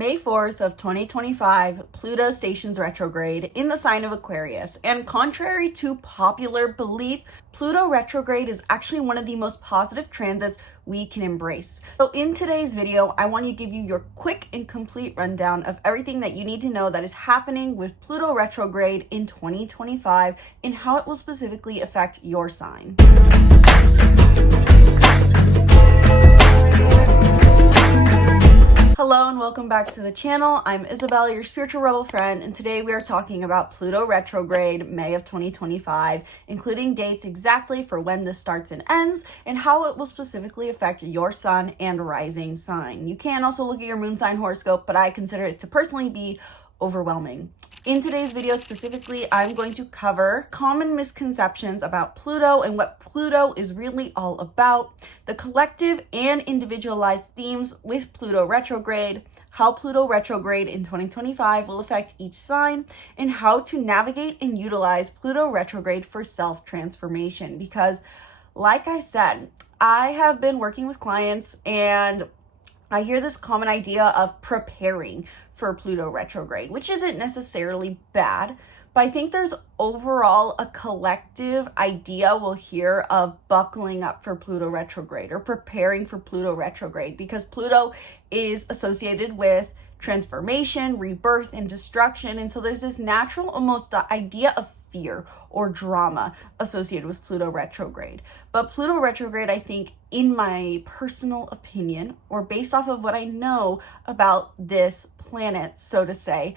May 4th of 2025, Pluto stations retrograde in the sign of Aquarius. And contrary to popular belief, Pluto retrograde is actually one of the most positive transits we can embrace. So in today's video, I want to give you your quick and complete rundown of everything that you need to know that is happening with Pluto retrograde in 2025 and how it will specifically affect your sign. Hello and welcome back to the channel. I'm Isabella, your spiritual rebel friend, and today we are talking about Pluto retrograde, May of 2025, including dates exactly for when this starts and ends, and how it will specifically affect your sun and rising sign. You can also look at your moon sign horoscope, but I consider it to personally be overwhelming. In today's video specifically, I'm going to cover common misconceptions about Pluto and what Pluto is really all about, the collective and individualized themes with Pluto retrograde, how Pluto retrograde in 2025 will affect each sign, and how to navigate and utilize Pluto retrograde for self-transformation. Because like I said, I have been working with clients and I hear this common idea of preparing for Pluto retrograde, which isn't necessarily bad, but I think there's overall a collective idea we'll hear of buckling up for Pluto retrograde or preparing for Pluto retrograde, because Pluto is associated with transformation, rebirth, and destruction. And so there's this natural almost idea of fear or drama associated with Pluto retrograde. But Pluto retrograde, I think, in my personal opinion, or based off of what I know about this planet, so to say,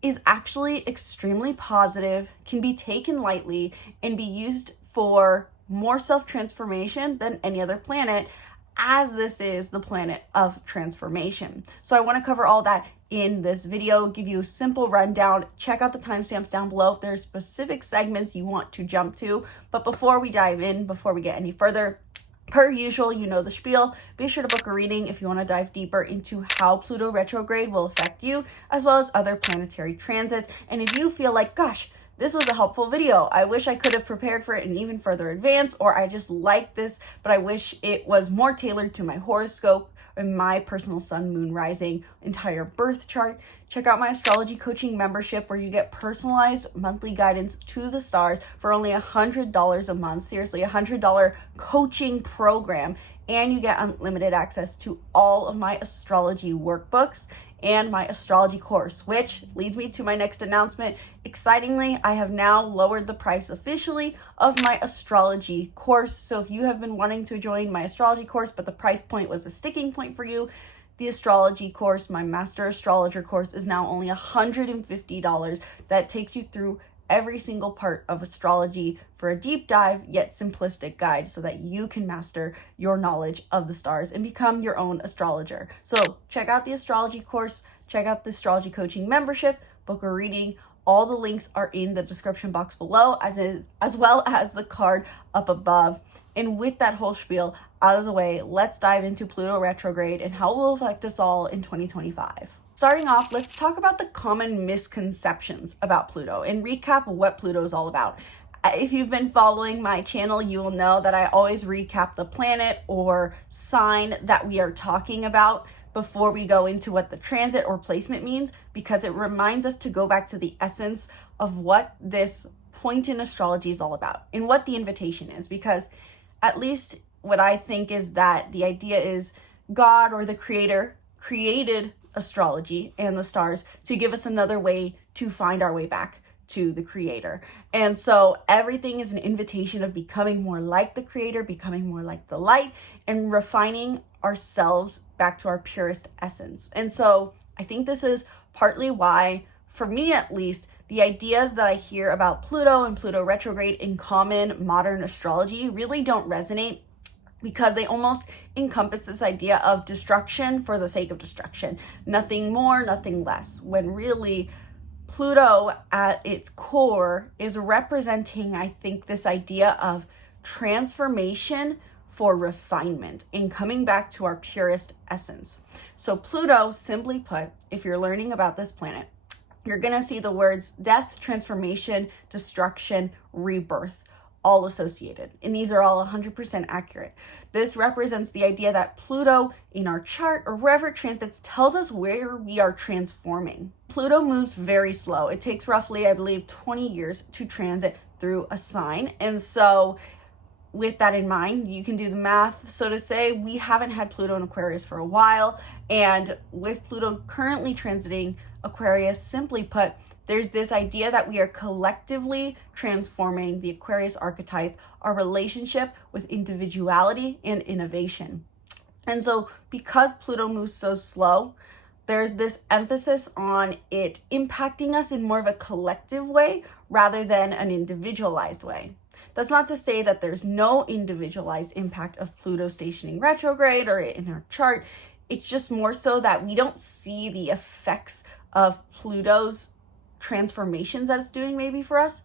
is actually extremely positive, can be taken lightly, and be used for more self-transformation than any other planet, as this is the planet of transformation. So I want to cover all that in this video, give you a simple rundown. Check out the timestamps down below if there's specific segments you want to jump to. But before we dive in, before we get any further, per usual, you know the spiel. Be sure to book a reading if you want to dive deeper into how Pluto retrograde will affect you, as well as other planetary transits. And if you feel like, gosh, this was a helpful video, I wish I could have prepared for it in even further advance, or I just like this, but I wish it was more tailored to my horoscope and my personal sun, moon, rising, entire birth chart, check out my astrology coaching membership, where you get personalized monthly guidance to the stars for only $100 a month. Seriously, $100 coaching program. And you get unlimited access to all of my astrology workbooks and my astrology course, which leads me to my next announcement. Excitingly, I have now lowered the price officially of my astrology course. So if you have been wanting to join my astrology course, but the price point was a sticking point for you, the astrology course, my master astrologer course, is now only $150. That takes you through every single part of astrology for a deep dive yet simplistic guide, so that you can master your knowledge of the stars and become your own astrologer. So check out the astrology course, check out the astrology coaching membership, book a reading. All the links are in the description box below, as well as the card up above. And with that whole spiel out of the way, let's dive into Pluto retrograde and how it will affect us all in 2025. Starting off, let's talk about the common misconceptions about Pluto and recap what Pluto is all about. If you've been following my channel, you will know that I always recap the planet or sign that we are talking about before we go into what the transit or placement means, because it reminds us to go back to the essence of what this point in astrology is all about and what the invitation is. Because at least what I think is that the idea is God, or the creator, created astrology and the stars to give us another way to find our way back to the creator. And so everything is an invitation of becoming more like the creator, becoming more like the light, and refining ourselves back to our purest essence. And so I think this is partly why, for me at least, the ideas that I hear about Pluto and Pluto retrograde in common modern astrology really don't resonate, because they almost encompass this idea of destruction for the sake of destruction. Nothing more, nothing less. When really, Pluto at its core is representing, I think, this idea of transformation for refinement and coming back to our purest essence. So Pluto, simply put, if you're learning about this planet, you're gonna see the words death, transformation, destruction, rebirth all associated, and these are all 100% accurate. This represents the idea that Pluto in our chart or wherever it transits tells us where we are transforming. Pluto moves very slow. It takes roughly, I believe, 20 years to transit through a sign. And so with that in mind, you can do the math. So to say, we haven't had Pluto in Aquarius for a while. And with Pluto currently transiting Aquarius, simply put, there's this idea that we are collectively transforming the Aquarius archetype, our relationship with individuality and innovation. And so because Pluto moves so slow, there's this emphasis on it impacting us in more of a collective way rather than an individualized way. That's not to say that there's no individualized impact of Pluto stationing retrograde or in our chart. It's just more so that we don't see the effects of Pluto's transformations that it's doing maybe for us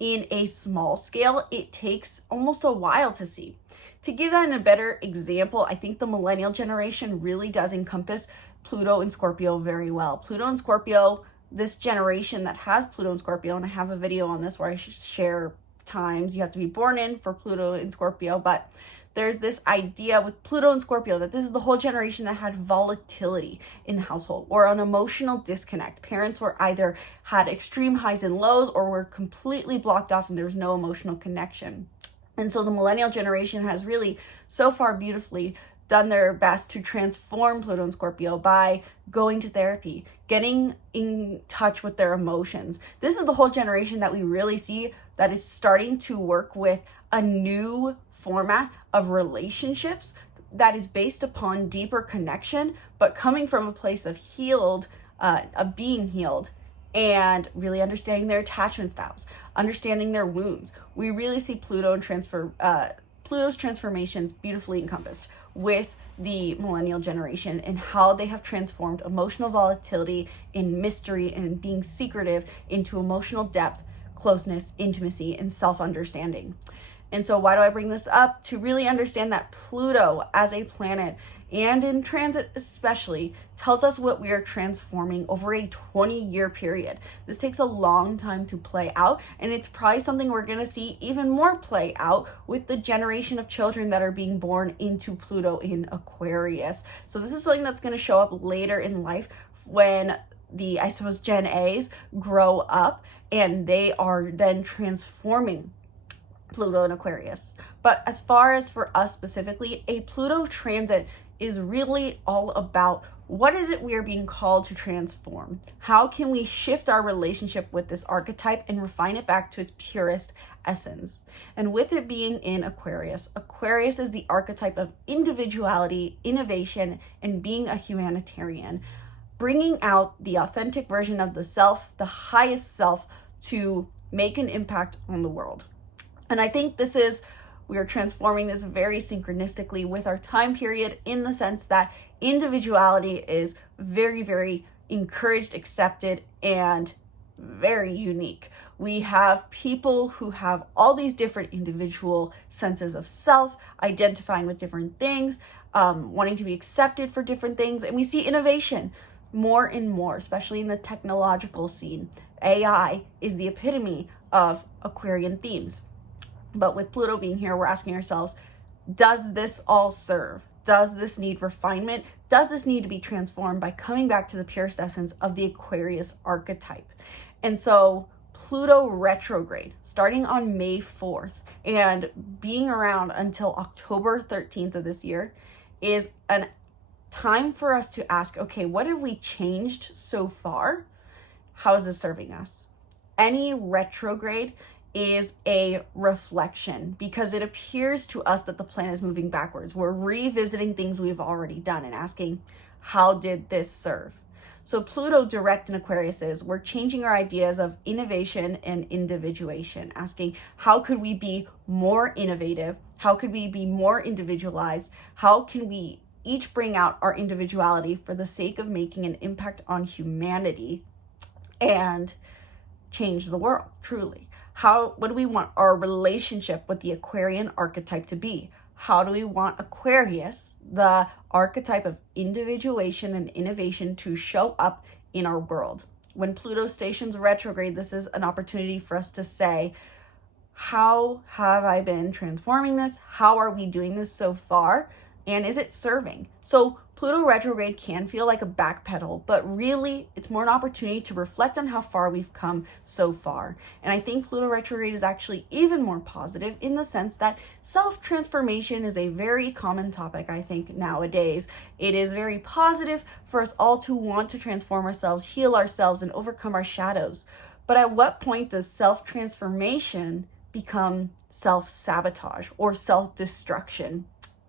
in a small scale. It takes almost a while to see. To give that in a better example, I think the millennial generation really does encompass Pluto and Scorpio very well. Pluto and Scorpio, this generation that has Pluto and Scorpio, and I have a video on this where I share times you have to be born in for Pluto and Scorpio, but there's this idea with Pluto and Scorpio that this is the whole generation that had volatility in the household or an emotional disconnect. Parents were either had extreme highs and lows or were completely blocked off and there was no emotional connection. And so the millennial generation has really so far beautifully done their best to transform Pluto and Scorpio by going to therapy, getting in touch with their emotions. This is the whole generation that we really see that is starting to work with a new format of relationships that is based upon deeper connection, but coming from a place of being healed and really understanding their attachment styles, understanding their wounds. We really see Pluto's transformations beautifully encompassed with the millennial generation and how they have transformed emotional volatility in mystery and being secretive into emotional depth, closeness, intimacy, and self-understanding. And so why do I bring this up? To really understand that Pluto as a planet, and in transit especially, tells us what we are transforming over a 20-year period. This takes a long time to play out, and it's probably something we're going to see even more play out with the generation of children that are being born into Pluto in Aquarius. So this is something that's going to show up later in life when the, I suppose, Gen A's grow up and they are then transforming Pluto in Aquarius. But as far as for us specifically, a Pluto transit is really all about what is it we are being called to transform? How can we shift our relationship with this archetype and refine it back to its purest essence? And with it being in Aquarius, Aquarius is the archetype of individuality, innovation, and being a humanitarian, bringing out the authentic version of the self, the highest self, to make an impact on the world. And I think we are transforming this very synchronistically with our time period in the sense that individuality is very, very encouraged, accepted, and very unique. We have people who have all these different individual senses of self, identifying with different things, wanting to be accepted for different things. And we see innovation more and more, especially in the technological scene. AI is the epitome of Aquarian themes. But with Pluto being here, we're asking ourselves, does this all serve? Does this need refinement? Does this need to be transformed by coming back to the purest essence of the Aquarius archetype? And so Pluto retrograde, starting on May 4th and being around until October 13th of this year, is a time for us to ask, okay, what have we changed so far? How is this serving us? Any retrograde is a reflection because it appears to us that the planet is moving backwards. We're revisiting things we've already done and asking, how did this serve? So Pluto direct in Aquarius is, we're changing our ideas of innovation and individuation, asking, how could we be more innovative? How could we be more individualized? How can we each bring out our individuality for the sake of making an impact on humanity and change the world, truly? What do we want our relationship with the Aquarian archetype to be? How do we want Aquarius, the archetype of individuation and innovation, to show up in our world? When Pluto stations retrograde, this is an opportunity for us to say, how have I been transforming this? How are we doing this so far? And is it serving? So Pluto retrograde can feel like a backpedal, but really it's more an opportunity to reflect on how far we've come so far. And I think Pluto retrograde is actually even more positive in the sense that self-transformation is a very common topic, I think, nowadays. It is very positive for us all to want to transform ourselves, heal ourselves, and overcome our shadows. But at what point does self-transformation become self-sabotage or self-destruction?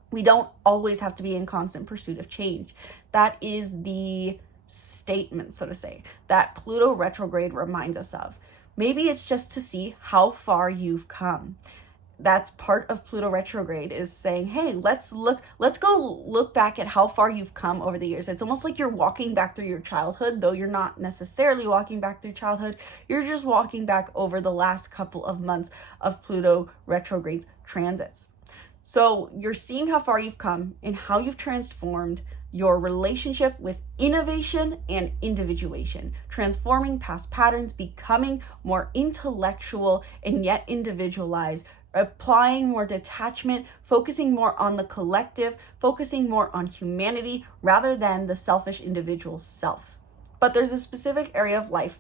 We don't always have to be in constant pursuit of change. That is the statement, so to say, that Pluto retrograde reminds us of. Maybe it's just to see how far you've come. That's part of Pluto retrograde, is saying, hey, let's go look back at how far you've come over the years. It's almost like you're walking back through your childhood, though you're not necessarily walking back through childhood. You're just walking back over the last couple of months of Pluto retrograde transits. So you're seeing how far you've come and how you've transformed your relationship with innovation and individuation, transforming past patterns, becoming more intellectual and yet individualized, applying more detachment, focusing more on the collective, focusing more on humanity rather than the selfish individual self. But there's a specific area of life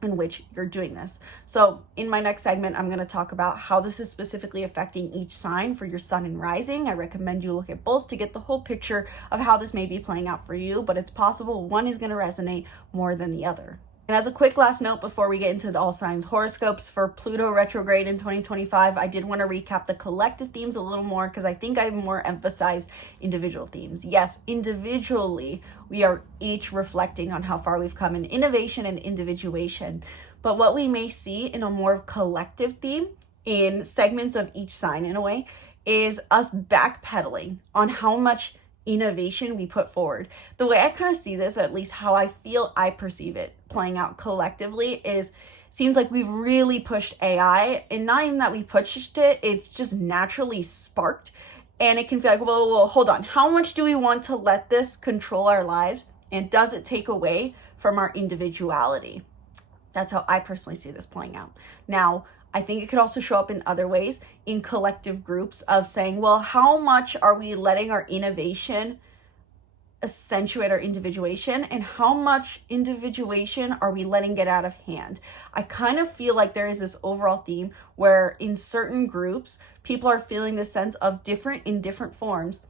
in which you're doing this. So in my next segment, I'm going to talk about how this is specifically affecting each sign for your sun and rising. I recommend you look at both to get the whole picture of how this may be playing out for you, but it's possible one is going to resonate more than the other. And as a quick last note before we get into the all signs horoscopes for Pluto retrograde in 2025, I did want to recap the collective themes a little more because I think I've more emphasized individual themes. Yes, individually, we are each reflecting on how far we've come in innovation and individuation. But what we may see in a more collective theme in segments of each sign in a way is us backpedaling on how much innovation we put forward. The way I kind of see this, at least how I feel I perceive it playing out collectively, is seems like we've really pushed AI, and not even that we pushed it, it's just naturally sparked. And it can feel like, whoa, hold on. How much do we want to let this control our lives? And does it take away from our individuality? That's how I personally see this playing out. Now, I think it could also show up in other ways in collective groups of saying, well, how much are we letting our innovation accentuate our individuation, and how much individuation are we letting get out of hand? I kind of feel like there is this overall theme where in certain groups, people are feeling this sense of different in different forms.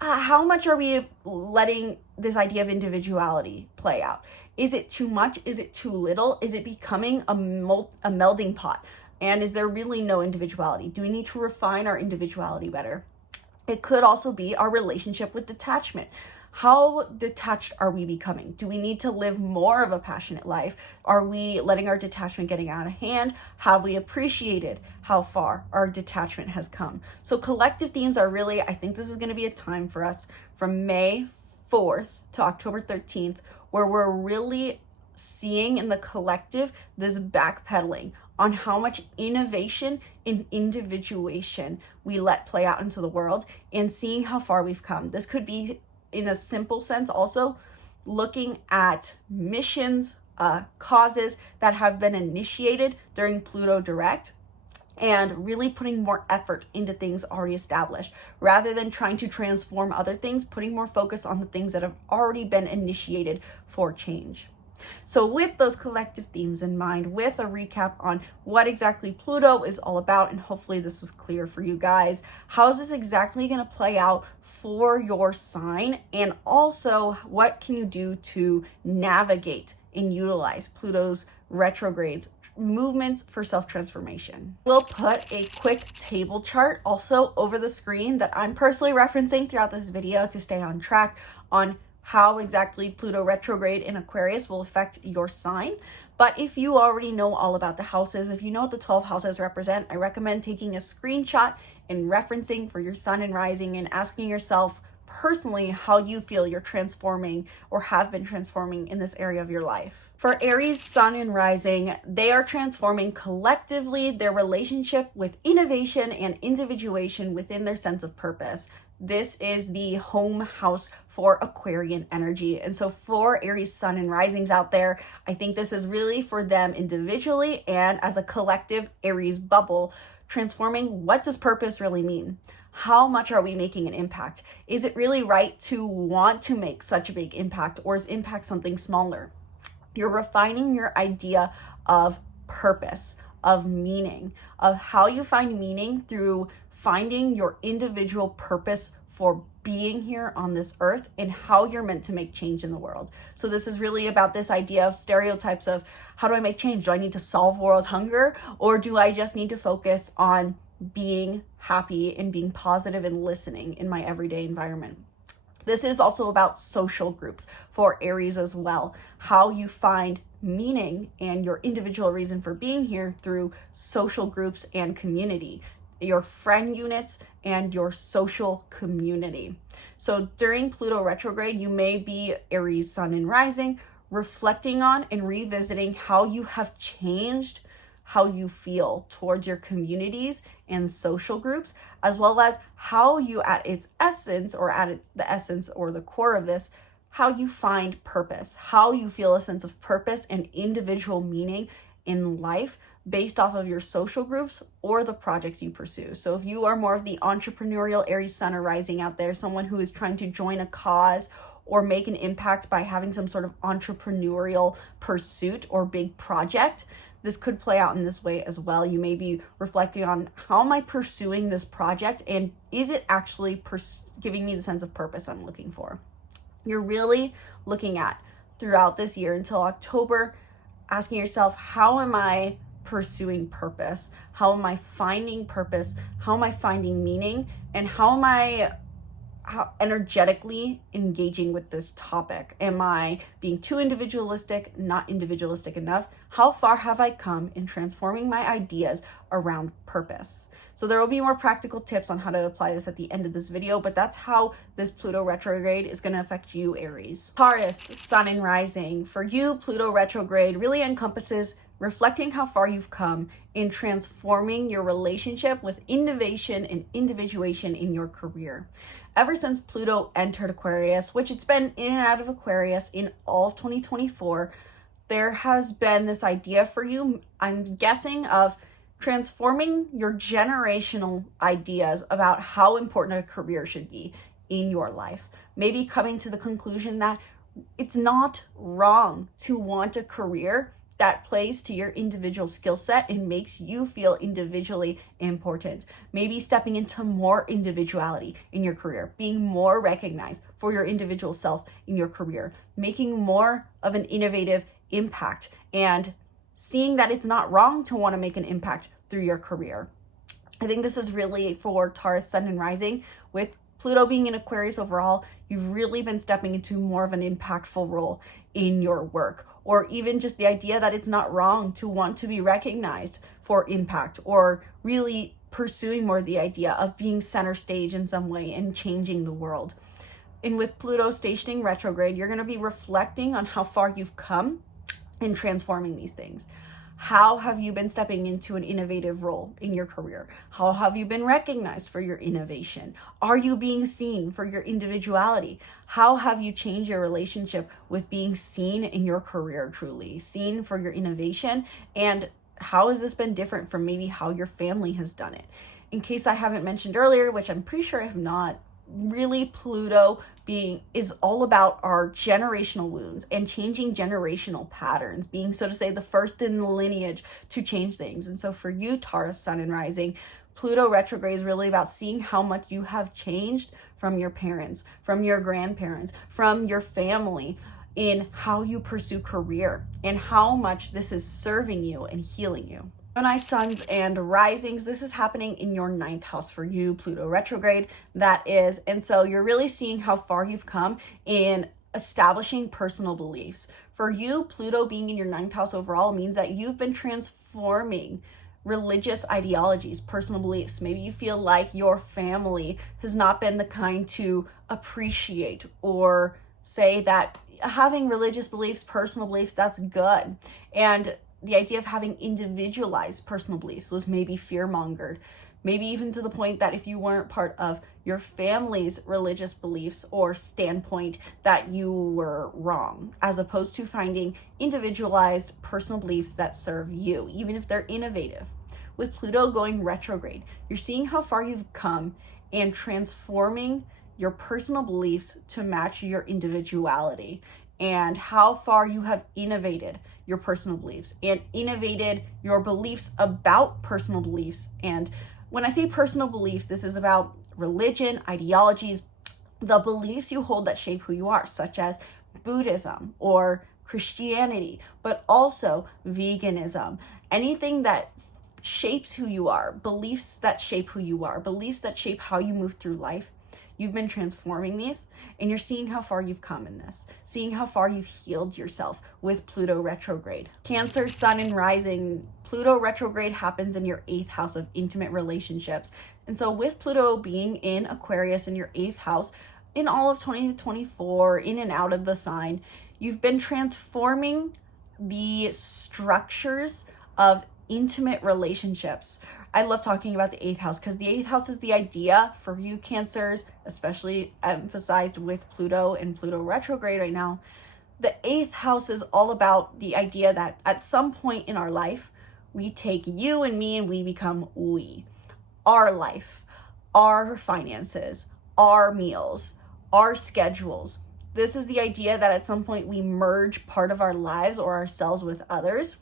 How much are we letting this idea of individuality play out? Is it too much? Is it too little? Is it becoming a melding pot? And is there really no individuality? Do we need to refine our individuality better? It could also be our relationship with detachment. How detached are we becoming? Do we need to live more of a passionate life? Are we letting our detachment getting out of hand? Have we appreciated how far our detachment has come? So collective themes are really, I think this is going to be a time for us from May 4th to October 13th, where we're really seeing in the collective this backpedaling on how much innovation and individuation we let play out into the world, and seeing how far we've come. This could be, in a simple sense, also looking at missions, causes that have been initiated during Pluto direct, and really putting more effort into things already established rather than trying to transform other things, putting more focus on the things that have already been initiated for change. So with those collective themes in mind, with a recap on what exactly Pluto is all about, and hopefully this was clear for you guys, how is this exactly going to play out for your sign? And also, what can you do to navigate and utilize Pluto's retrogrades movements for self-transformation? We'll put a quick table chart also over the screen that I'm personally referencing throughout this video to stay on track on how exactly Pluto retrograde in Aquarius will affect your sign. But if you already know all about the houses, if you know what the 12 houses represent, I recommend taking a screenshot and referencing for your sun and rising and asking yourself personally how you feel you're transforming or have been transforming in this area of your life. For Aries, sun and rising, they are transforming collectively their relationship with innovation and individuation within their sense of purpose. This is the home house for Aquarian energy. And so for Aries sun and risings out there, I think this is really for them individually and as a collective Aries bubble, transforming what does purpose really mean? How much are we making an impact? Is it really right to want to make such a big impact, or is impact something smaller? You're refining your idea of purpose, of meaning, of how you find meaning through finding your individual purpose for being here on this earth and how you're meant to make change in the world. So this is really about this idea of stereotypes of how do I make change? Do I need to solve world hunger, or do I just need to focus on being happy and being positive and listening in my everyday environment? This is also about social groups for Aries as well, how you find meaning and your individual reason for being here through social groups and community, your friend units and your social community. So during Pluto retrograde, you may be Aries sun and rising, reflecting on and revisiting how you have changed how you feel towards your communities and social groups, as well as how you at its essence, or the essence or the core of this, how you find purpose, how you feel a sense of purpose and individual meaning in life based off of your social groups or the projects you pursue. So if you are more of the entrepreneurial Aries sun or rising out there, someone who is trying to join a cause or make an impact by having some sort of entrepreneurial pursuit or big project, this could play out in this way as well. You may be reflecting on, how am I pursuing this project, and is it actually giving me the sense of purpose I'm looking for? You're really looking at throughout this year until October, asking yourself, how am I pursuing purpose? How am I finding purpose? How am I finding meaning? And how am I energetically engaging with this topic? Am I being too individualistic, not individualistic enough? How far have I come in transforming my ideas around purpose? So there will be more practical tips on how to apply this at the end of this video, but that's how this Pluto retrograde is going to affect you, Aries. Taurus, sun and rising. For you, Pluto retrograde really encompasses reflecting how far you've come in transforming your relationship with innovation and individuation in your career. Ever since Pluto entered Aquarius, which it's been in and out of Aquarius in all of 2024, there has been this idea for you, I'm guessing, of transforming your generational ideas about how important a career should be in your life. Maybe coming to the conclusion that it's not wrong to want a career that plays to your individual skill set and makes you feel individually important. Maybe stepping into more individuality in your career, being more recognized for your individual self in your career, making more of an innovative impact, and seeing that it's not wrong to want to make an impact through your career. I think this is really for Taurus, sun and rising. With Pluto being in Aquarius overall, you've really been stepping into more of an impactful role in your work, or even just the idea that it's not wrong to want to be recognized for impact, or really pursuing more the idea of being center stage in some way and changing the world. And with Pluto stationing retrograde, you're going to be reflecting on how far you've come in transforming these things. How have you been stepping into an innovative role in your career? How have you been recognized for your innovation? Are you being seen for your individuality? How have you changed your relationship with being seen in your career, truly seen for your innovation? And how has this been different from maybe how your family has done it? In case I haven't mentioned earlier, which I'm pretty sure I have not, really Pluto is all about our generational wounds and changing generational patterns, being, so to say, the first in the lineage to change things. And so for you, Taurus, sun and rising, Pluto retrograde is really about seeing how much you have changed from your parents, from your grandparents, from your family, in how you pursue career and how much this is serving you and healing you. Gemini suns and risings, this is happening in your 9th house for you, Pluto retrograde, that is. And so you're really seeing how far you've come in establishing personal beliefs. For you, Pluto being in your 9th house overall means that you've been transforming religious ideologies, personal beliefs. Maybe you feel like your family has not been the kind to appreciate or say that having religious beliefs, personal beliefs, that's good. And the idea of having individualized personal beliefs was maybe fear-mongered, maybe even to the point that if you weren't part of your family's religious beliefs or standpoint, that you were wrong, as opposed to finding individualized personal beliefs that serve you, even if they're innovative. with Pluto going retrograde, you're seeing how far you've come and transforming your personal beliefs to match your individuality, and how far you have innovated your personal beliefs and innovated your beliefs about personal beliefs. And when I say personal beliefs, this is about religion, ideologies, the beliefs you hold that shape who you are, such as Buddhism or Christianity, but also veganism, anything that shapes who you are, beliefs that shape who you are, beliefs that shape how you move through life. You've been transforming these, and you're seeing how far you've come in this, seeing how far you've healed yourself with Pluto retrograde. Cancer, Sun, and Rising, Pluto retrograde happens in your 8th house of intimate relationships. And so with Pluto being in Aquarius in your 8th house, in all of 2024, in and out of the sign, you've been transforming the structures of intimate relationships. I love talking about the 8th house because the 8th house is the idea for you Cancers, especially emphasized with Pluto and Pluto retrograde right now. The 8th house is all about the idea that at some point in our life, we take you and me and we become we. Our life, our finances, our meals, our schedules. This is the idea that at some point we merge part of our lives or ourselves with others.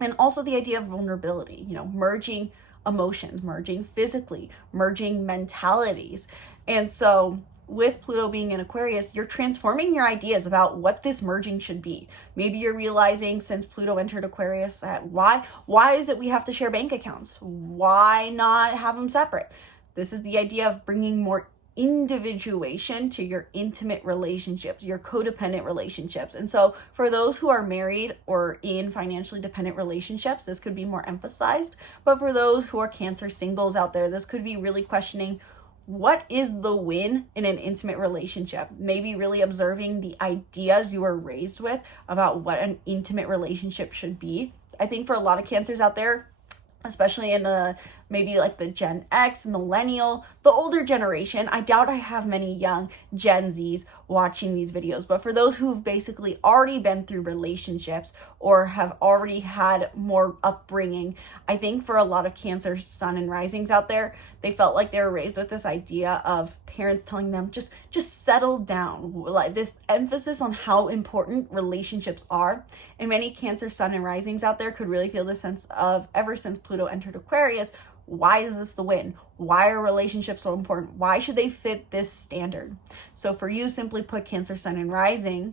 And also the idea of vulnerability, merging emotions, merging physically, merging mentalities. And so with Pluto being in Aquarius, you're transforming your ideas about what this merging should be. Maybe you're realizing since Pluto entered Aquarius that why is it we have to share bank accounts? Why not have them separate? This is the idea of bringing more individuation to your intimate relationships, your codependent relationships. And so for those who are married or in financially dependent relationships, this could be more emphasized. But for those who are Cancer singles out there, this could be really questioning, what is the win in an intimate relationship? Maybe really observing the ideas you were raised with about what an intimate relationship should be. I think for a lot of Cancers out there, especially in maybe like the Gen X, millennial, the older generation. I doubt I have many young Gen Zs watching these videos, but for those who've basically already been through relationships or have already had more upbringing, I think for a lot of Cancer, Sun, and Risings out there, they felt like they were raised with this idea of parents telling them, just settle down, like this emphasis on how important relationships are. And many Cancer, Sun, and Risings out there could really feel the sense of, ever since Pluto entered Aquarius, why is this the win? Why are relationships so important? Why should they fit this standard? So for you, simply put, Cancer, Sun, and Rising,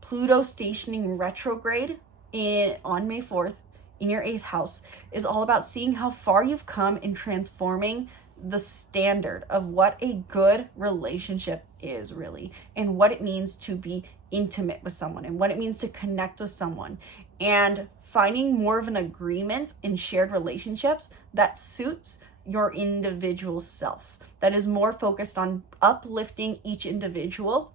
Pluto stationing retrograde on May 4th in your 8th house is all about seeing how far you've come in transforming the standard of what a good relationship is really, and what it means to be intimate with someone, and what it means to connect with someone, and finding more of an agreement in shared relationships that suits your individual self, that is more focused on uplifting each individual.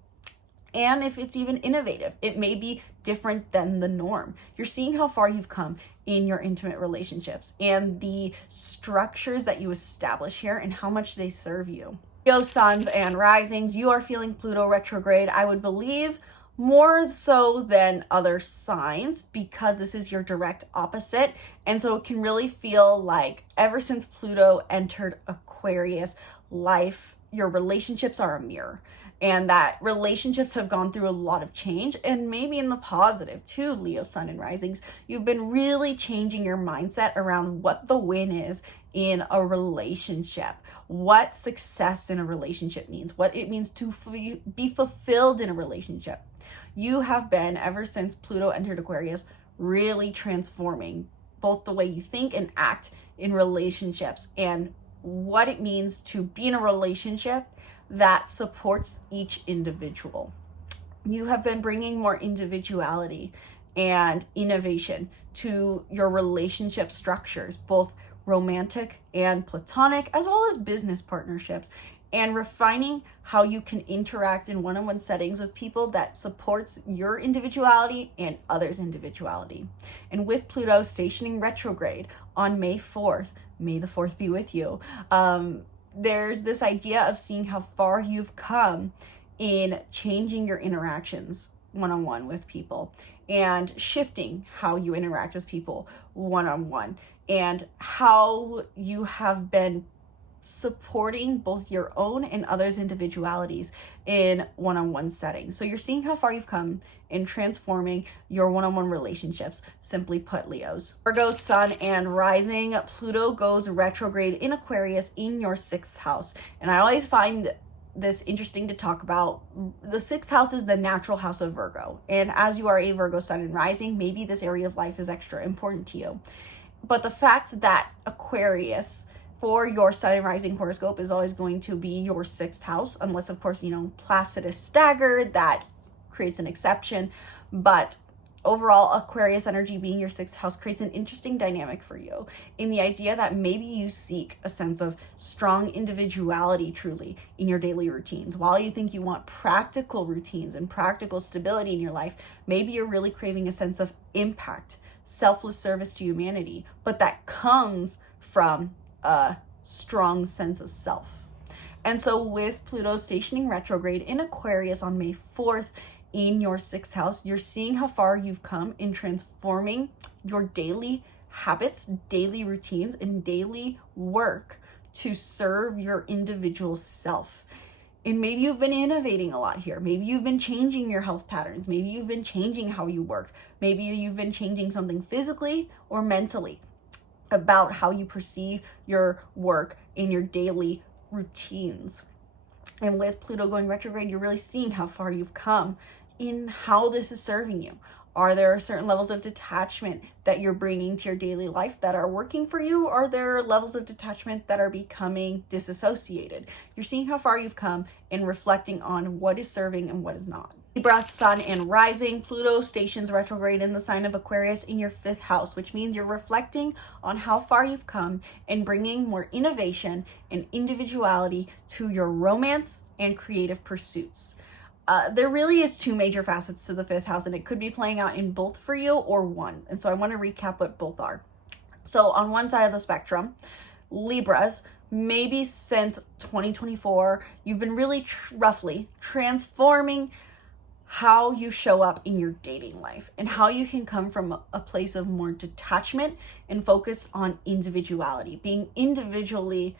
And if it's even innovative, it may be different than the norm. You're seeing how far you've come in your intimate relationships and the structures that you establish here and how much they serve you. Leo, Suns, and Risings, you are feeling Pluto retrograde, I would believe, more so than other signs, because this is your direct opposite. And so it can really feel like ever since Pluto entered Aquarius, your relationships are a mirror. And that relationships have gone through a lot of change, and maybe in the positive too, Leo, Sun, and Risings. You've been really changing your mindset around what the win is in a relationship, what success in a relationship means, what it means to be fulfilled in a relationship. You have been, ever since Pluto entered Aquarius, really transforming both the way you think and act in relationships and what it means to be in a relationship that supports each individual. You have been bringing more individuality and innovation to your relationship structures, both romantic and platonic, as well as business partnerships, and refining how you can interact in one-on-one settings with people that supports your individuality and others' individuality. And with Pluto stationing retrograde on May 4th, may the 4th be with you, there's this idea of seeing how far you've come in changing your interactions one-on-one with people and shifting how you interact with people one-on-one, and how you have been supporting both your own and others' individualities in one-on-one settings. So you're seeing how far you've come in transforming your one-on-one relationships. Simply put, Leos. Virgo, Sun, and Rising. Pluto goes retrograde in Aquarius in your 6th house. And I always find this interesting to talk about. The 6th house is the natural house of Virgo. And as you are a Virgo, Sun, and Rising, maybe this area of life is extra important to you. But the fact that Aquarius for your Sun and Rising horoscope is always going to be your 6th house, unless of course, Placid is staggered, that creates an exception. But overall, Aquarius energy being your 6th house creates an interesting dynamic for you, in the idea that maybe you seek a sense of strong individuality truly in your daily routines. While you think you want practical routines and practical stability in your life, maybe you're really craving a sense of impact, selfless service to humanity, but that comes from a strong sense of self. And so with Pluto stationing retrograde in Aquarius on May 4th in your 6th house, you're seeing how far you've come in transforming your daily habits, daily routines, and daily work to serve your individual self. And maybe you've been innovating a lot here. Maybe you've been changing your health patterns. Maybe you've been changing how you work. Maybe you've been changing something physically or mentally about how you perceive your work in your daily routines. And with Pluto going retrograde, you're really seeing how far you've come in how this is serving you. Are there certain levels of detachment that you're bringing to your daily life that are working for you? Or are there levels of detachment that are becoming disassociated? You're seeing how far you've come and reflecting on what is serving and what is not. Libra, Sun, and Rising. Pluto stations retrograde in the sign of Aquarius in your 5th house, which means you're reflecting on how far you've come and bringing more innovation and individuality to your romance and creative pursuits. There really is 2 major facets to the 5th house, and it could be playing out in both for you or one. And so I want to recap what both are. So on one side of the spectrum, Libras, maybe since 2024, you've been really roughly transforming how you show up in your dating life and how you can come from a place of more detachment and focus on individuality, being individually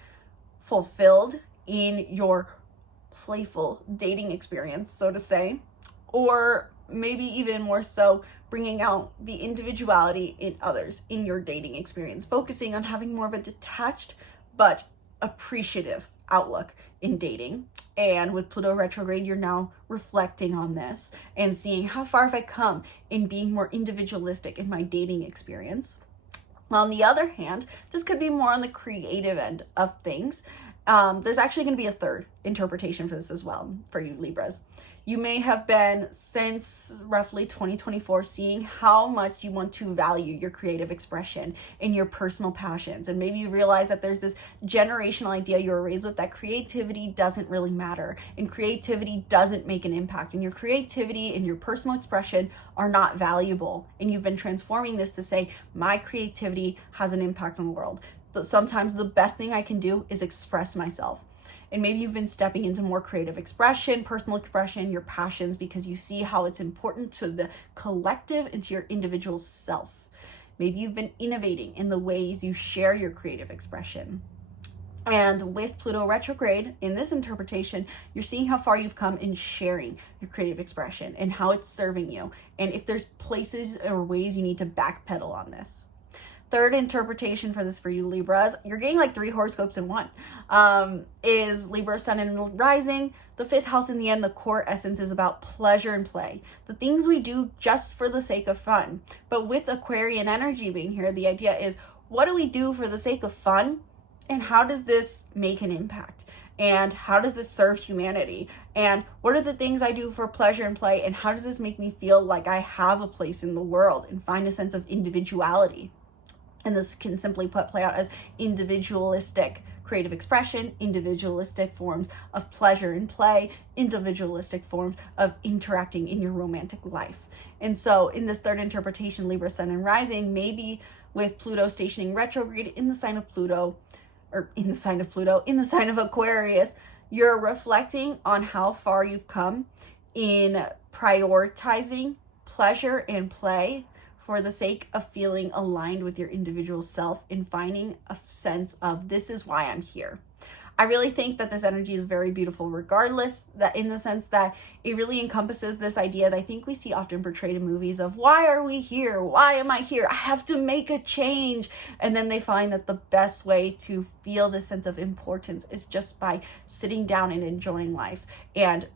fulfilled in your playful dating experience, so to say, or maybe even more so bringing out the individuality in others in your dating experience, focusing on having more of a detached but appreciative outlook in dating. And with Pluto retrograde, you're now reflecting on this and seeing how far have I come in being more individualistic in my dating experience. On the other hand, this could be more on the creative end of things. There's actually going to be a third interpretation for this as well for you Libras. You may have been, since roughly 2024, seeing how much you want to value your creative expression and your personal passions. And maybe you realize that there's this generational idea you were raised with that creativity doesn't really matter and creativity doesn't make an impact, and your creativity and your personal expression are not valuable. And you've been transforming this to say, my creativity has an impact on the world. Sometimes the best thing I can do is express myself. And maybe you've been stepping into more creative expression, personal expression, your passions, because you see how it's important to the collective and to your individual self. Maybe you've been innovating in the ways you share your creative expression. And with Pluto retrograde, in this interpretation, you're seeing how far you've come in sharing your creative expression and how it's serving you. And if there's places or ways you need to backpedal on this. Third interpretation for this for you Libras, you're getting like 3 horoscopes in one, is Libra, Sun, and Rising. The 5th house, in the end, the core essence is about pleasure and play. The things we do just for the sake of fun. But with Aquarian energy being here, the idea is, what do we do for the sake of fun? And how does this make an impact? And how does this serve humanity? And what are the things I do for pleasure and play? And how does this make me feel like I have a place in the world and find a sense of individuality? And this can simply play out as individualistic creative expression, individualistic forms of pleasure and play, individualistic forms of interacting in your romantic life. And so in this third interpretation, Libra, Sun, and Rising, maybe with Pluto stationing retrograde in the sign of Pluto, or in the sign of Aquarius, you're reflecting on how far you've come in prioritizing pleasure and play for the sake of feeling aligned with your individual self and finding a sense of this is why I'm here. I really think that this energy is very beautiful regardless, that in the sense that it really encompasses this idea that I think we see often portrayed in movies of why are we here? Why am I here? I have to make a change. And then they find that the best way to feel this sense of importance is just by sitting down and enjoying life and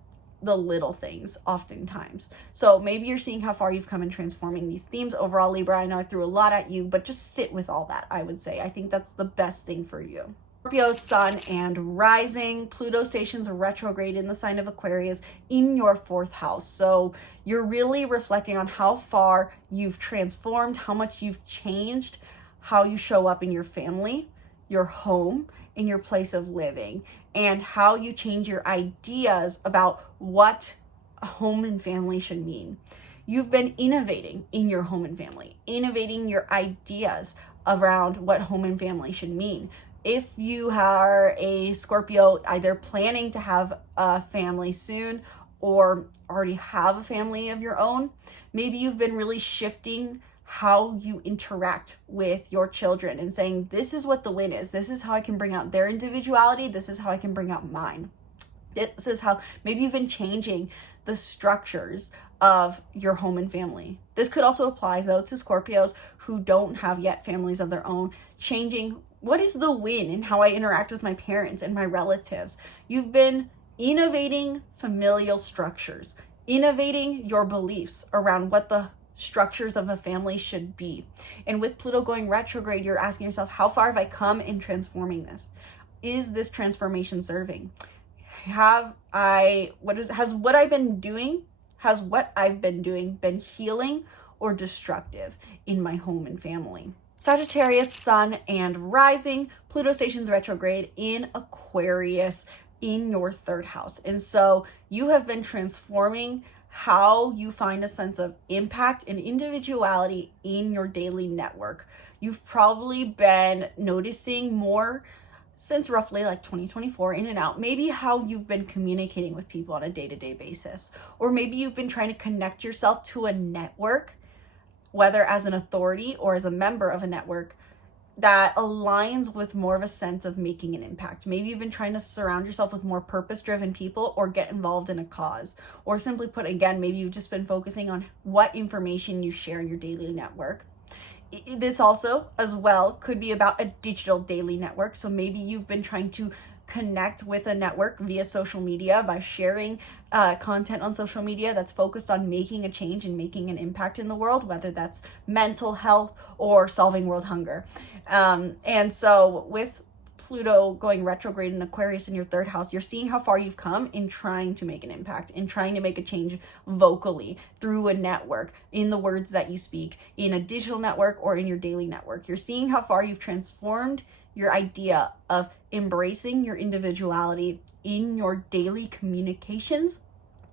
the little things oftentimes. So maybe you're seeing how far you've come in transforming these themes. Overall, Libra, I know I threw a lot at you, but just sit with all that, I would say. I think that's the best thing for you. Scorpio, sun, and rising. Pluto stations retrograde in the sign of Aquarius in your 4th house. So you're really reflecting on how far you've transformed, how much you've changed, how you show up in your family, your home, in your place of living, and how you change your ideas about what a home and family should mean. You've been innovating in your home and family, innovating your ideas around what home and family should mean. If you are a Scorpio, either planning to have a family soon or already have a family of your own, maybe you've been really shifting how you interact with your children and saying, this is what the win is. This is how I can bring out their individuality. This is how I can bring out mine. This is how maybe you've been changing the structures of your home and family. This could also apply though to Scorpios who don't have yet families of their own, changing what is the win in how I interact with my parents and my relatives. You've been innovating familial structures, innovating your beliefs around what the structures of a family should be. And with Pluto going retrograde, you're asking yourself, how far have I come in transforming this? Is this transformation serving? Has what I've been doing been healing or destructive in my home and family? Sagittarius, sun, and rising. Pluto stations retrograde in Aquarius in your 3rd house. And so you have been transforming how you find a sense of impact and individuality in your daily network. You've probably been noticing more since roughly like 2024 in and out, maybe how you've been communicating with people on a day-to-day basis, or maybe you've been trying to connect yourself to a network, whether as an authority or as a member of a network that aligns with more of a sense of making an impact. Maybe you've been trying to surround yourself with more purpose-driven people or get involved in a cause. Or simply put, again, maybe you've just been focusing on what information you share in your daily network. This also, as well, could be about a digital daily network. So maybe you've been trying to connect with a network via social media by sharing content on social media that's focused on making a change and making an impact in the world, whether that's mental health or solving world hunger. And so with Pluto going retrograde in Aquarius in your 3rd house, you're seeing how far you've come in trying to make an impact, in trying to make a change vocally through a network, in the words that you speak, in a digital network or in your daily network. You're seeing how far you've transformed your idea of embracing your individuality in your daily communications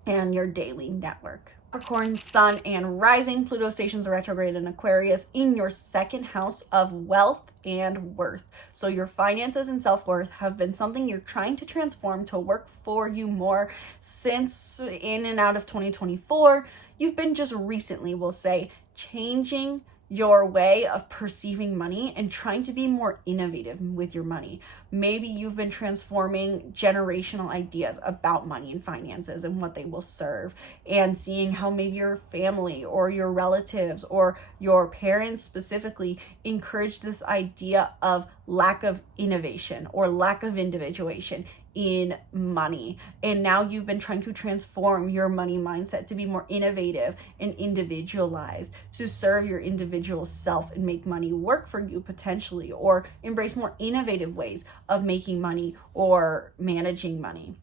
and your daily network. Capricorn, sun, and rising. Pluto stations retrograde in Aquarius in your 2nd house of wealth and worth. So your finances and self-worth have been something you're trying to transform to work for you more since in and out of 2024. You've been just recently, we'll say, changing your way of perceiving money and trying to be more innovative with your money. Maybe you've been transforming generational ideas about money and finances and what they will serve, and seeing how maybe your family or your relatives or your parents specifically encouraged this idea of lack of innovation or lack of individuation in money. And now you've been trying to transform your money mindset to be more innovative and individualized, to serve your individual self and make money work for you potentially, or embrace more innovative ways of making money or managing money.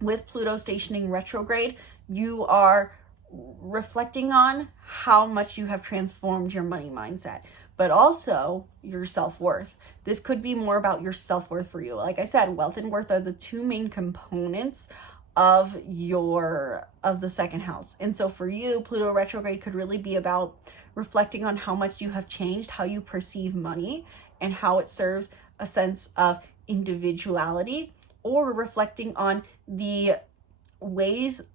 With Pluto stationing retrograde, you are reflecting on how much you have transformed your money mindset, but also your self-worth. This could be more about your self-worth for you. Like I said, wealth and worth are the two main components of the 2nd house. And so for you, Pluto retrograde could really be about reflecting on how much you have changed, how you perceive money, and how it serves a sense of individuality, or reflecting on the ways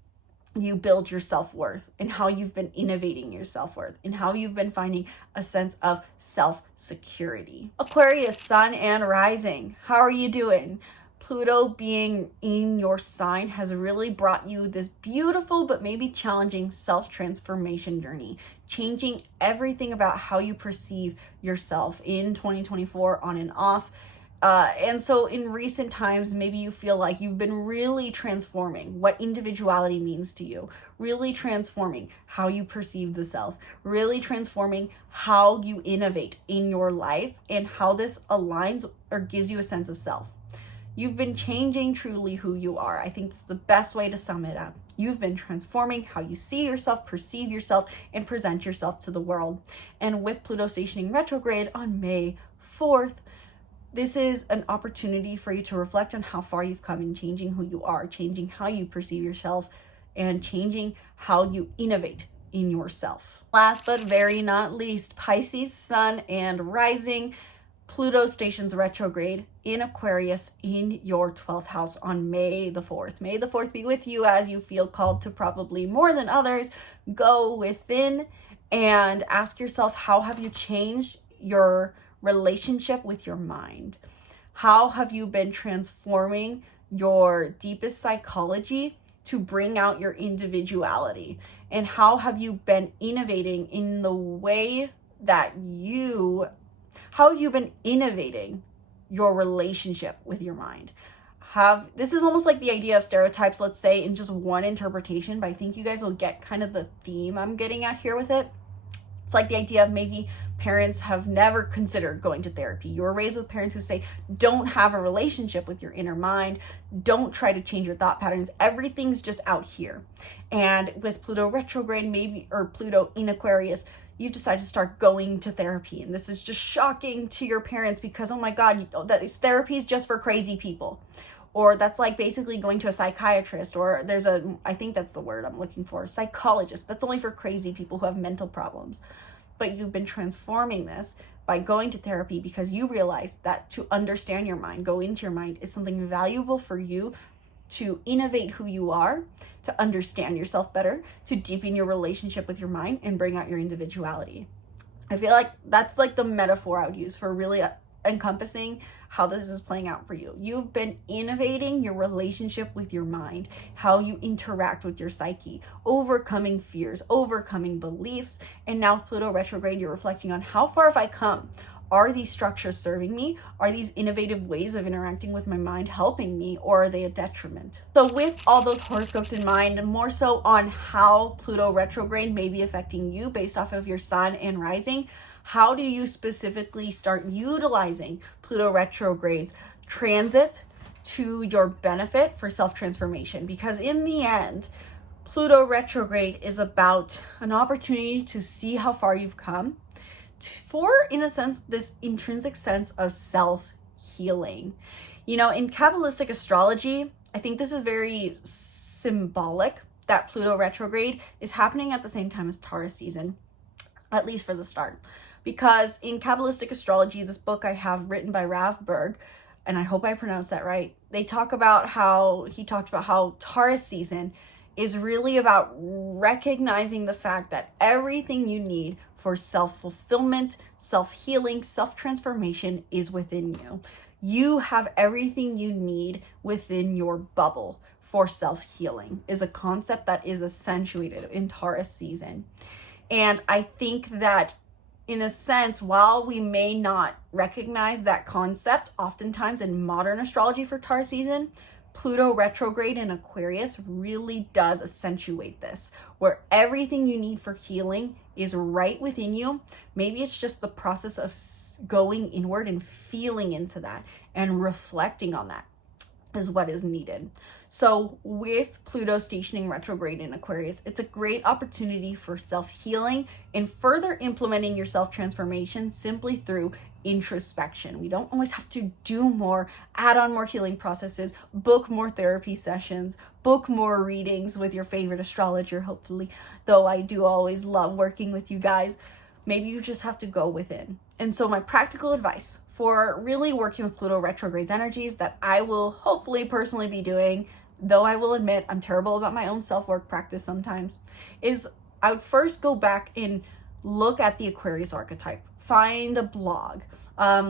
you build your self-worth and how you've been innovating your self-worth and how you've been finding a sense of self-security. Aquarius, sun and rising. How are you doing? Pluto being in your sign has really brought you this beautiful but maybe challenging self-transformation journey, changing everything about how you perceive yourself in 2024 on and off. And so in recent times, maybe you feel like you've been really transforming what individuality means to you, really transforming how you perceive the self, really transforming how you innovate in your life and how this aligns or gives you a sense of self. You've been changing truly who you are. I think that's the best way to sum it up. You've been transforming how you see yourself, perceive yourself, and present yourself to the world. And with Pluto stationing retrograde on May 4th, this is an opportunity for you to reflect on how far you've come in changing who you are, changing how you perceive yourself, and changing how you innovate in yourself. Last but very not least, Pisces, sun and rising. Pluto stations retrograde in Aquarius in your 12th house on May the 4th. May the 4th be with you as you feel called to probably more than others. Go within and ask yourself, how have you changed your relationship with your mind? How have you been transforming your deepest psychology to bring out your individuality? And how have you been innovating in the way that how have you been innovating your relationship with your mind? This is almost like the idea of stereotypes, let's say, in just one interpretation, but I think you guys will get kind of the theme I'm getting at here with it. It's like the idea of maybe parents have never considered going to therapy. You were raised with parents who say, don't have a relationship with your inner mind. Don't try to change your thought patterns. Everything's just out here. And with Pluto retrograde, or Pluto in Aquarius, you've decided to start going to therapy. And this is just shocking to your parents because, oh my God, therapy is just for crazy people. Or that's like basically going to a psychiatrist, or I think that's the word I'm looking for, psychologist. That's only for crazy people who have mental problems. But you've been transforming this by going to therapy because you realize that to understand your mind, go into your mind, is something valuable for you to innovate who you are, to understand yourself better, to deepen your relationship with your mind and bring out your individuality. I feel like that's like the metaphor I would use for really encompassing how this is playing out for you. You've been innovating your relationship with your mind, how you interact with your psyche, overcoming fears, overcoming beliefs, and now Pluto retrograde, you're reflecting on how far have I come? Are these structures serving me? Are these innovative ways of interacting with my mind helping me, or are they a detriment? So with all those horoscopes in mind, and more so on how Pluto retrograde may be affecting you based off of your sun and rising, how do you specifically start utilizing Pluto retrograde's transit to your benefit for self-transformation? Because in the end, Pluto retrograde is about an opportunity to see how far you've come for, in a sense, this intrinsic sense of self-healing. You know, in Kabbalistic astrology, I think this is very symbolic that Pluto retrograde is happening at the same time as Taurus season, at least for the start. Because in Kabbalistic astrology, this book I have written by Rav Berg, and I hope I pronounced that right, he talks about how Taurus season is really about recognizing the fact that everything you need for self-fulfillment, self-healing, self-transformation is within you. You have everything you need within your bubble for self-healing, is a concept that is accentuated in Taurus season. And I think that in a sense, while we may not recognize that concept, oftentimes in modern astrology for Taurus season, Pluto retrograde in Aquarius really does accentuate this, where everything you need for healing is right within you. Maybe it's just the process of going inward and feeling into that and reflecting on that is what is needed. So with Pluto stationing retrograde in Aquarius, it's a great opportunity for self-healing and further implementing your self-transformation simply through introspection. We don't always have to do more, add on more healing processes, book more therapy sessions, book more readings with your favorite astrologer, hopefully, though I do always love working with you guys. Maybe you just have to go within. And so my practical advice for really working with Pluto retrograde's energies that I will hopefully personally be doing though I will admit I'm terrible about my own self-work practice sometimes, is I would first go back and look at the Aquarius archetype, find a blog,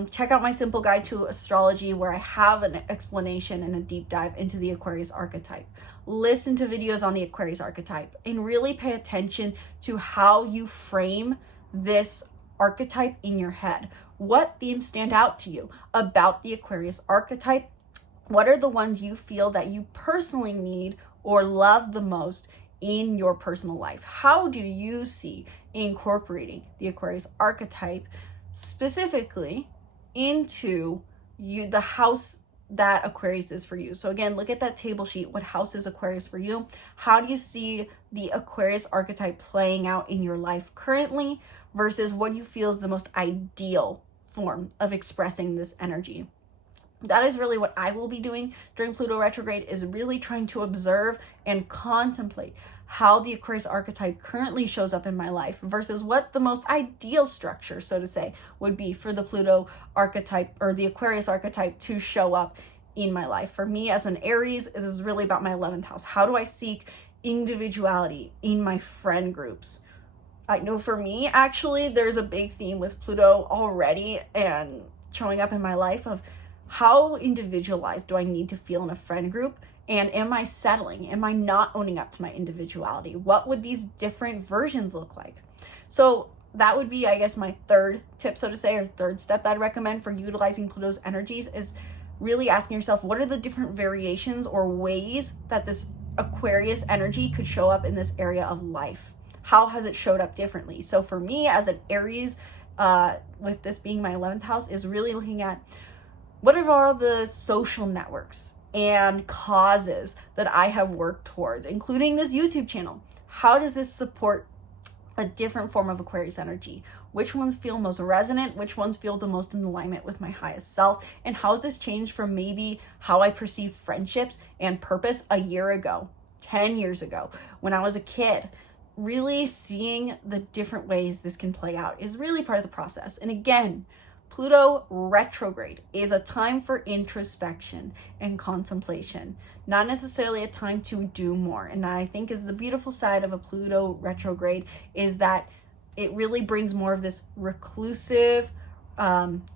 check out my simple guide to astrology where I have an explanation and a deep dive into the Aquarius archetype. Listen to videos on the Aquarius archetype and really pay attention to how you frame this archetype in your head. What themes stand out to you about the Aquarius archetype? What are the ones you feel that you personally need or love the most in your personal life? How do you see incorporating the Aquarius archetype specifically into the house that Aquarius is for you? So again, look at that table sheet. What house is Aquarius for you? How do you see the Aquarius archetype playing out in your life currently versus what you feel is the most ideal form of expressing this energy? That is really what I will be doing during Pluto retrograde, is really trying to observe and contemplate how the Aquarius archetype currently shows up in my life versus what the most ideal structure, so to say, would be for the Pluto archetype or the Aquarius archetype to show up in my life. For me as an Aries, it is really about my 11th house. How do I seek individuality in my friend groups? I know for me, actually, there's a big theme with Pluto already and showing up in my life of how individualized do I need to feel in a friend group? And am I settling? Am I not owning up to my individuality? What would these different versions look like? So that would be, I guess, my third tip, so to say, or third step that I'd recommend for utilizing Pluto's energies is really asking yourself, what are the different variations or ways that this Aquarius energy could show up in this area of life? How has it showed up differently? So for me as an Aries, with this being my 11th house, is really looking at what are all the social networks and causes that I have worked towards, including this YouTube channel. How does this support a different form of Aquarius energy? Which ones feel most resonant? Which ones feel the most in alignment with my highest self? And how has this changed from maybe how I perceive friendships and purpose a year ago, 10 years ago, when I was a kid? Really seeing the different ways this can play out is really part of the process. And again, Pluto retrograde is a time for introspection and contemplation, not necessarily a time to do more. And I think is the beautiful side of a Pluto retrograde is that it really brings more of this reclusive,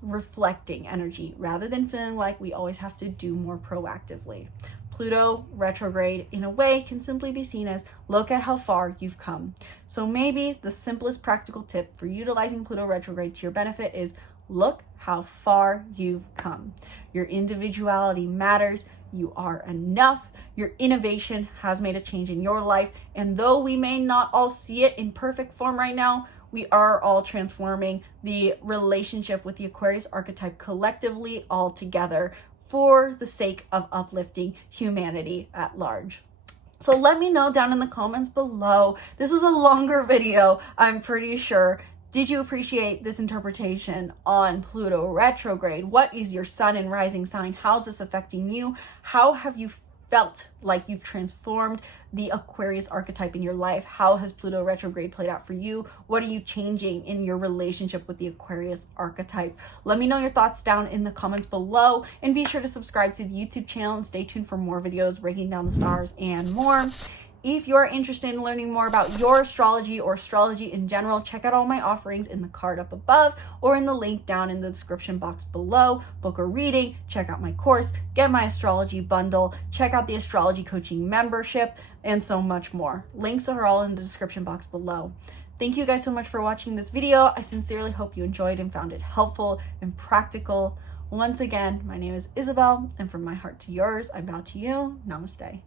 reflecting energy rather than feeling like we always have to do more proactively. Pluto retrograde, in a way, can simply be seen as look at how far you've come. So maybe the simplest practical tip for utilizing Pluto retrograde to your benefit is look how far you've come. Your individuality matters. You are enough. Your innovation has made a change in your life. And though we may not all see it in perfect form right now, we are all transforming the relationship with the Aquarius archetype collectively all together for the sake of uplifting humanity at large. So let me know down in the comments below. This was a longer video, I'm pretty sure. Did you appreciate this interpretation on Pluto retrograde? What is your sun and rising sign? How's this affecting you? How have you felt like you've transformed the Aquarius archetype in your life? How has Pluto retrograde played out for you? What are you changing in your relationship with the Aquarius archetype? Let me know your thoughts down in the comments below, and be sure to subscribe to the YouTube channel and stay tuned for more videos breaking down the stars and more. If you're interested in learning more about your astrology or astrology in general, check out all my offerings in the card up above or in the link down in the description box below. Book a reading, check out my course, get my astrology bundle, check out the astrology coaching membership, and so much more. Links are all in the description box below. Thank you guys so much for watching this video. I sincerely hope you enjoyed and found it helpful and practical. Once again, my name is Isabel, and from my heart to yours, I bow to you. Namaste.